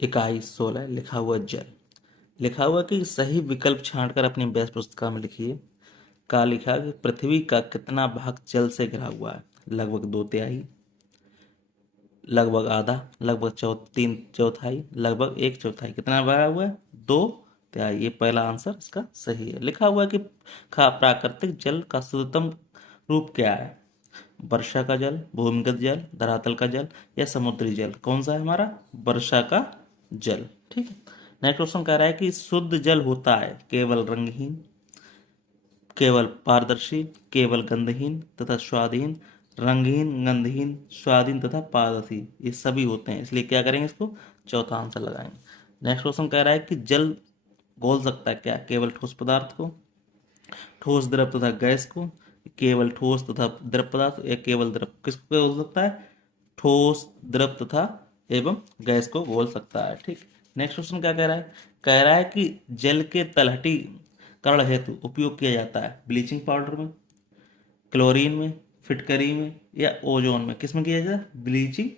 इकाई 16 लिखा हुआ जल। लिखा हुआ कि सही विकल्प छांटकर अपनी बहस पुस्तिका में लिखिए। का लिखा कि पृथ्वी का कितना भाग जल से घिरा हुआ है? लगभग 2/3, लगभग आधा, लगभग तीन चौथाई, लगभग एक चौथाई। कितना भरा हुआ है? 2/3। ये पहला आंसर इसका सही है। लिखा हुआ है कि प्राकृतिक जल का शुद्धतम रूप क्या है? वर्षा का जल, भूमिगत जल, धरातल का जल या समुद्री जल? कौन सा है हमारा? वर्षा का जल। ठीक है। नेक्स्ट क्वेश्चन कह रहा है कि शुद्ध जल होता है केवल रंगहीन, केवल पारदर्शी, केवल गंधहीन तथा स्वादहीन, रंगहीन, गंधहीन, स्वादहीन तथा पारदर्शी। ये सभी होते हैं, इसलिए क्या करेंगे? इसको चौथा आंसर लगाएंगे। नेक्स्ट क्वेश्चन कह रहा है कि जल घोल सकता है क्या? केवल ठोस पदार्थ को, ठोस द्रव तथा गैस को, केवल ठोस तथा द्रव पदार्थ या केवल द्रव? किसको घोल सकता है? ठोस, द्रव तथा एवं गैस को घोल सकता है। ठीक। नेक्स्ट क्वेश्चन क्या कह रहा है? कह रहा है कि जल के तलहटी करण हेतु उपयोग किया जाता है ब्लीचिंग पाउडर में, क्लोरीन में, फिटकरी में या ओजोन में? किस में किया जाता है? ब्लीचिंग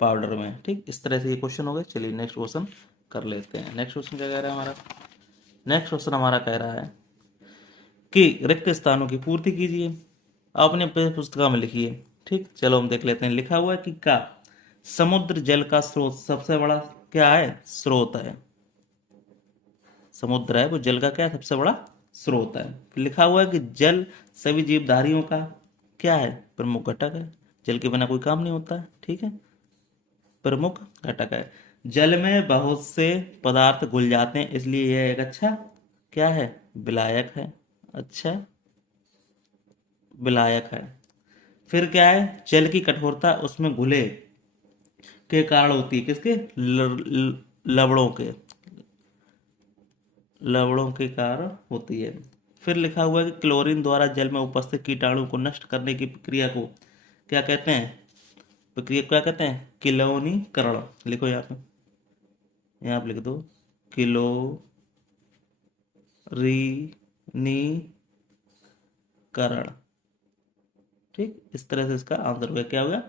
पाउडर में। ठीक। इस तरह से ये क्वेश्चन हो गए। चलिए नेक्स्ट क्वेश्चन कर लेते हैं। नेक्स्ट क्वेश्चन क्या कह रहा है हमारा? नेक्स्ट क्वेश्चन हमारा कह रहा है कि रिक्त स्थानों की पूर्ति कीजिए, आपने पुस्तिका में लिखिए। ठीक। चलो हम देख लेते हैं। लिखा हुआ है कि का समुद्र जल का स्रोत सबसे बड़ा क्या है? स्रोत है। समुद्र है वो जल का क्या है? सबसे बड़ा स्रोत है। फिर लिखा हुआ है कि जल सभी जीवधारियों का क्या है? प्रमुख घटक है। जल के बिना कोई काम नहीं होता है। ठीक है। प्रमुख घटक है। जल में बहुत से पदार्थ घुल जाते हैं, इसलिए यह एक अच्छा क्या है? विलायक है। अच्छा विलायक है। फिर क्या है? जल की कठोरता उसमें घुले के कारण होती है। किसके? लवणों के, लवणों के कारण होती है। फिर लिखा हुआ है कि क्लोरीन द्वारा जल में उपस्थित कीटाणु को नष्ट करने की प्रक्रिया को क्या कहते हैं? प्रक्रिया क्या कहते हैं? किलोनीकरण। लिखो यहाँ पे, यहाँ पे लिख दो किलोरीनीकरण। ठीक। इस तरह से इसका आंसर हो गया। क्या हो गया?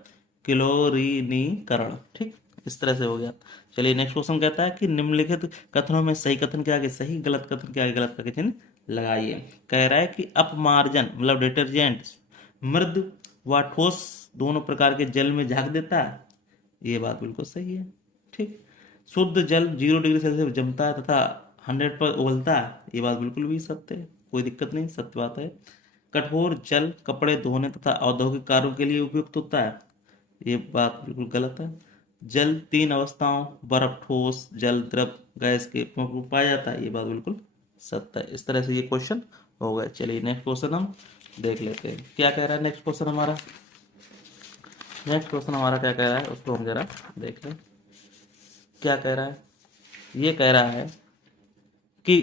क्लोरीनीकरण। ठीक। इस तरह से हो गया। चलिए नेक्स्ट क्वेश्चन कहता है कि निम्नलिखित कथनों में सही कथन के आगे सही, गलत कथन के आगे गलत करके चिन्ह लगाइए। कह रहा है कि अपमार्जन मतलब डिटर्जेंट मृदु व ठोस दोनों प्रकार के जल में झाग देता है। ये बात बिल्कुल सही है। ठीक। शुद्ध जल 0 डिग्री सेल्सियस पर जमता है तथा 100 पर उबलता है। ये बात बिल्कुल भी सत्य है, कोई दिक्कत नहीं, सत्य बात है। कठोर जल कपड़े धोने तथा औद्योगिक कार्यों के लिए उपयुक्त होता है। ये बात बिल्कुल गलत है। जल 3 अवस्थाओं बर्फ, ठोस, जल, द्रव, गैस के प्रमुख रूप पाया जाता है। ये बात बिल्कुल सत्य है। इस तरह से ये क्वेश्चन हो गए। चलिए नेक्स्ट क्वेश्चन हम देख लेते हैं क्या कह रहा है। नेक्स्ट क्वेश्चन हमारा, नेक्स्ट क्वेश्चन हमारा क्या कह रहा है उसको हम जरा देख लें। क्या कह रहा है? ये कह रहा है कि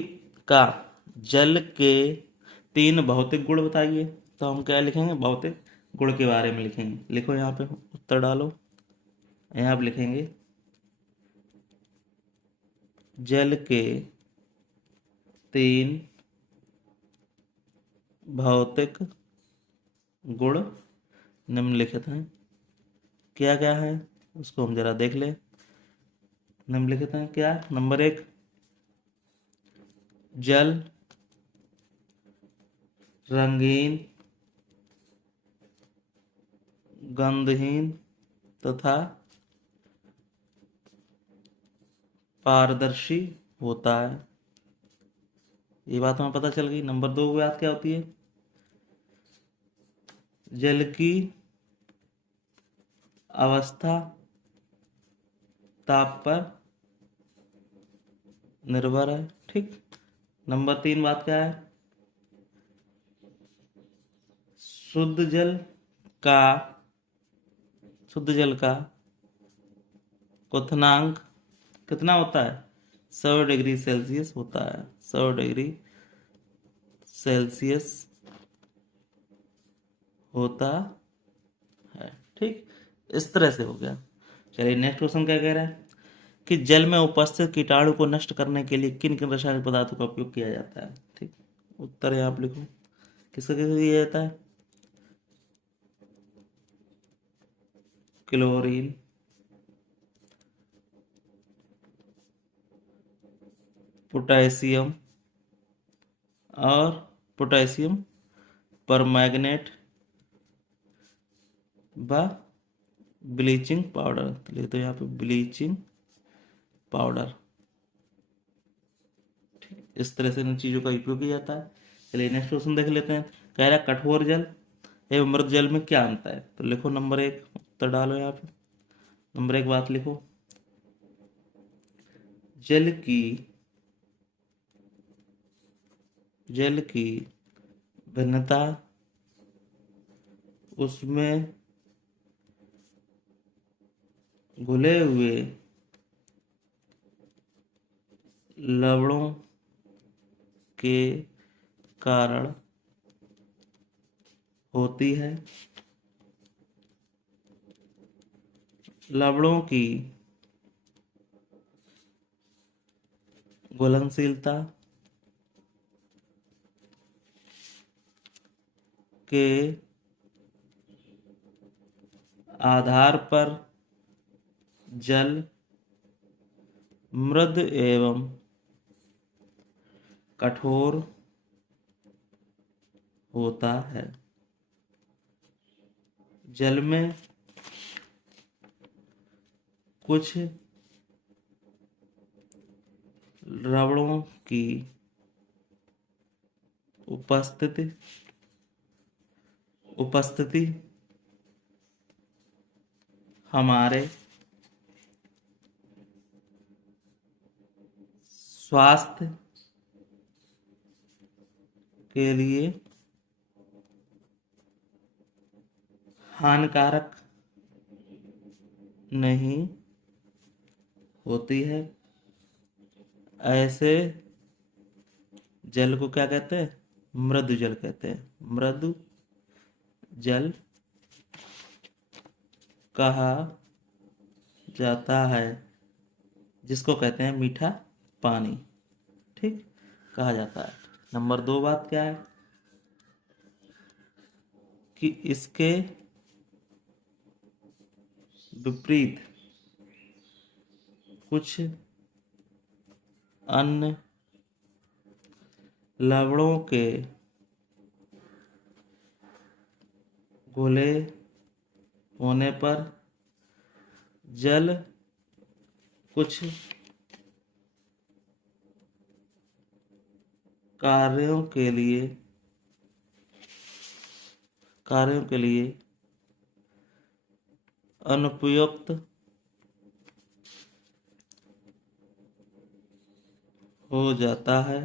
का जल के 3 भौतिक गुण बताइए। तो हम क्या लिखेंगे? भौतिक गुण के बारे में लिखेंगे। लिखो यहाँ पे, उत्तर डालो। यहाँ पे लिखेंगे जल के 3 भौतिक गुण निम्नलिखित हैं। क्या क्या है उसको हम जरा देख लें। निम्नलिखित हैं क्या? नंबर 1, जल रंगीन, गंधहीन तथा पारदर्शी होता है। ये बात हमें पता चल गई। नंबर 2 की बात क्या होती है? जल की अवस्था ताप पर निर्भर है। ठीक। नंबर 3 बात क्या है? शुद्ध जल का, शुद्ध जल का क्वथनांक कितना होता है? 100 डिग्री सेल्सियस होता है। 100 डिग्री सेल्सियस होता है। ठीक। इस तरह से हो गया। चलिए नेक्स्ट क्वेश्चन क्या कह रहा है कि जल में उपस्थित कीटाणु को नष्ट करने के लिए किन किन रासायनिक पदार्थों का उपयोग किया जाता है? ठीक। उत्तर यहाँ आप लिखो। किसका किसका दिया जाता है? क्लोरीन, पोटेशियम और पोटेशियम परमैंगनेट व ब्लीचिंग पाउडर। तो लिख दो यहाँ पे ब्लीचिंग पाउडर। ठीक, इस तरह से इन चीज़ों का उपयोग किया जाता है। चलिए नेक्स्ट क्वेश्चन देख लेते हैं। कह रहा है कठोर जल एवं मृद जल में क्या अंतर है। तो लिखो नंबर 1, उत्तर डालो यहाँ पे। नंबर 1 बात लिखो, जल की भिन्नता उसमें घुले हुए लवणों के कारण होती है। लवणों की घुलनशीलता के आधार पर जल मृद एवं कठोर होता है। जल में कुछ लवणों की उपस्थिति हमारे स्वास्थ्य के लिए हानिकारक नहीं होती है। ऐसे जल को क्या कहते हैं, मृदु जल कहते हैं। मृदु जल कहा जाता है जिसको कहते हैं मीठा पानी। ठीक, कहा जाता है। नंबर 2 बात क्या है कि इसके विपरीत कुछ अन्य लवणों के घुले होने पर जल कुछ कार्यों के लिए अनुपयुक्त हो जाता है।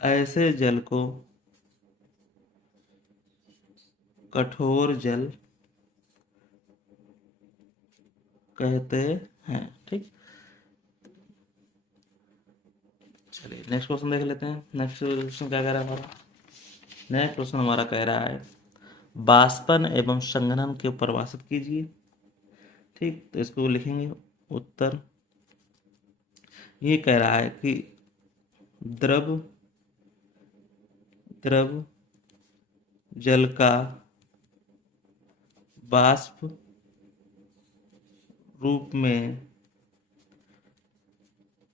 ऐसे जल को कठोर जल कहते हैं। ठीक, चलिए नेक्स्ट क्वेश्चन देख लेते हैं। नेक्स्ट क्वेश्चन क्या कह रहा है हमारा। नेक्स्ट क्वेश्चन हमारा कह रहा है वाष्पन एवं संघनन के परिभाषित कीजिए। ठीक, तो इसको लिखेंगे उत्तर। ये कह रहा है कि द्रव जल का वाष्प रूप में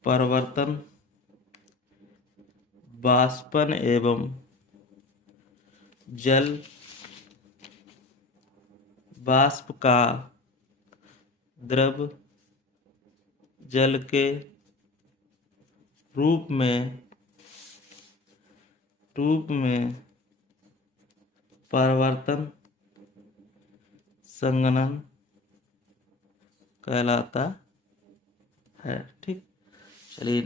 परिवर्तन वाष्पन एवं जल वाष्प का द्रव जल के रूप में परिवर्तन संघनन कहलाता है। ठीक, चलिए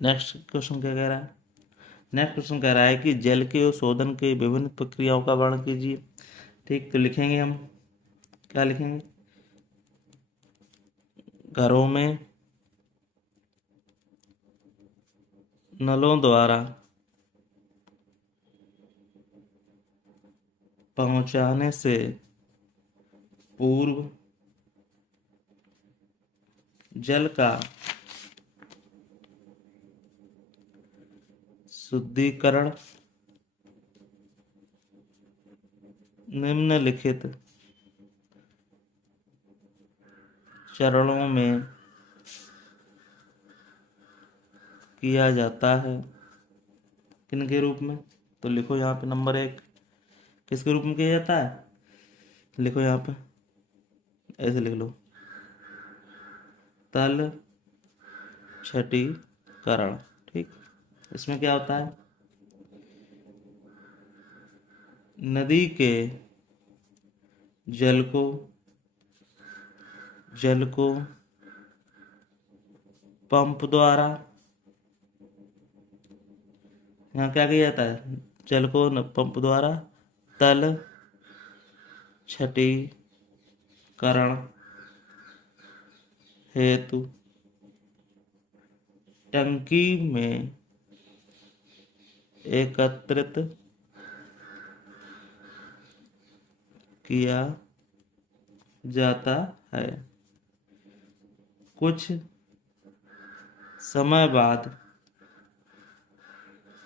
नेक्स्ट क्वेश्चन क्या कह रहा है। नेक्स्ट क्वेश्चन कह रहा है कि जल के शोधन के विभिन्न प्रक्रियाओं का वर्णन कीजिए। ठीक, तो लिखेंगे हम, क्या लिखेंगे, घरों में नलों द्वारा पहुंचाने से पूर्व जल का शुद्धिकरण निम्नलिखित चरणों में किया जाता है किन के रूप में? तो लिखो यहाँ पे नंबर 1 किसके रूप में किया जाता है? लिखो यहाँ पे ऐसे लिख लो, तल छटीकरण। ठीक, इसमें क्या होता है? नदी के जल को पंप द्वारा, यहाँ क्या किया जाता है? जल को पंप द्वारा तल छटीकरण हेतु टंकी में एकत्रित किया जाता है। कुछ समय बाद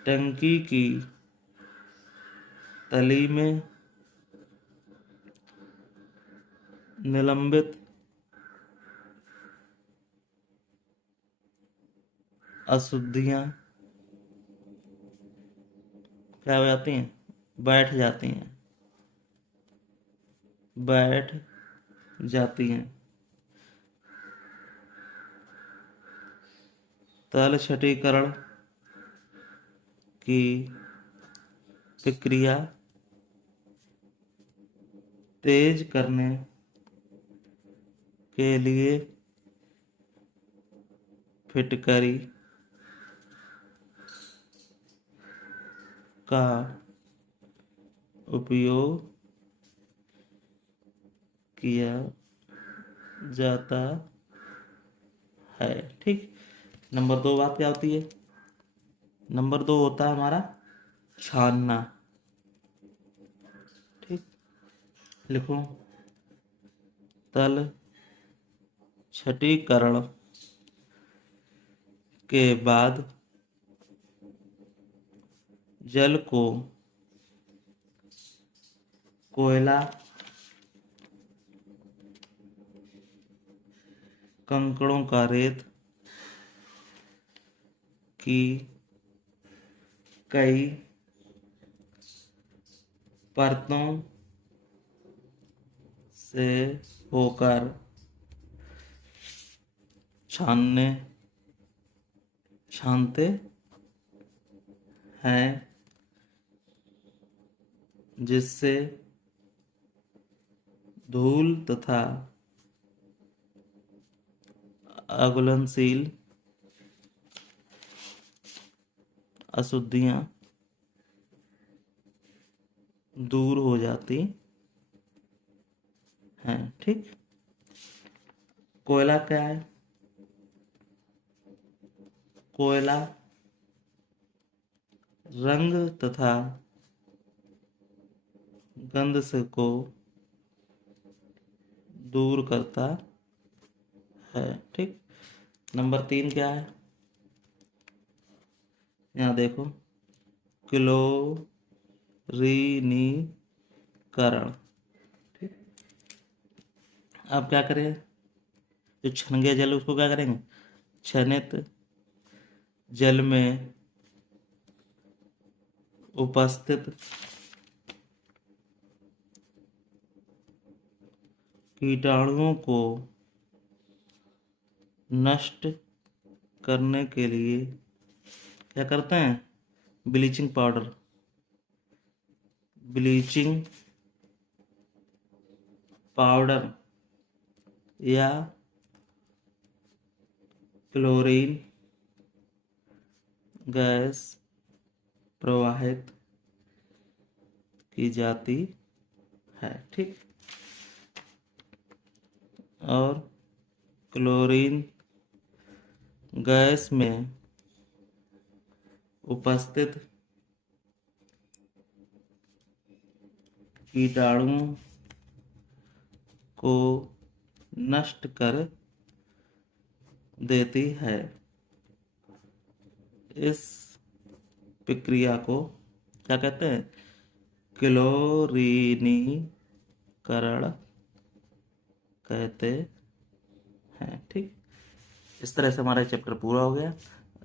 टंकी की तली में निलंबित अशुद्धियां क्या हो जाती हैं? बैठ जाती हैं। तल छटीकरण की प्रक्रिया तेज करने के लिए फिटकरी का उपयोग किया जाता है। ठीक, नंबर 2 बात क्या होती है? नंबर 2 होता है हमारा छानना। ठीक, लिखो तल छटीकरण के बाद जल को कोयला, कंकड़ों का रेत की कई परतों से होकर छानते हैं, जिससे धूल तथा अघुलनशील अशुद्धियां दूर हो जाती हैं। ठीक, कोयला क्या है? कोयला रंग तथा गंध से को दूर करता है। ठीक, नंबर 3 क्या है? यहाँ देखो, क्लोरीनीकरण। ठीक, अब क्या करें? जो छन गया जल उसको क्या करेंगे? छनित जल में उपस्थित कीटाणुओं को नष्ट करने के लिए क्या करते हैं? ब्लीचिंग पाउडर या क्लोरीन गैस प्रवाहित की जाती है। ठीक, और क्लोरीन गैस में उपस्थित कीटाणुओं को नष्ट कर देती है। इस प्रक्रिया को क्या कहते हैं? क्लोरीनीकरण कहते हैं। ठीक, इस तरह से हमारा चैप्टर पूरा हो गया।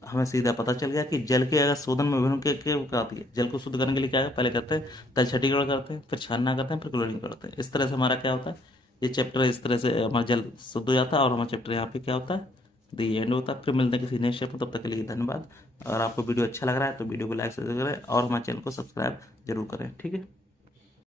हमें सीधा पता चल गया कि जल के अगर शोधन में विभिन्न क्या आती है। जल को शुद्ध करने के लिए क्या है, पहले करते हैं तल छठीकरण करते हैं, फिर छानना करते हैं, फिर क्लोरीन करते हैं। इस तरह से हमारा क्या होता है, ये चैप्टर इस तरह से हमारा जल शुद्ध हो जाता है। और हमारा चैप्टर यहाँ पे क्या होता है, दी एंड होता है। फिर मिलते हैं किसी नेक्स्ट चैप्टर, तब तक के लिए धन्यवाद। अगर आपको वीडियो अच्छा लग रहा है तो वीडियो को लाइक शेयर करें और हमारे चैनल को सब्सक्राइब जरूर करें। ठीक है।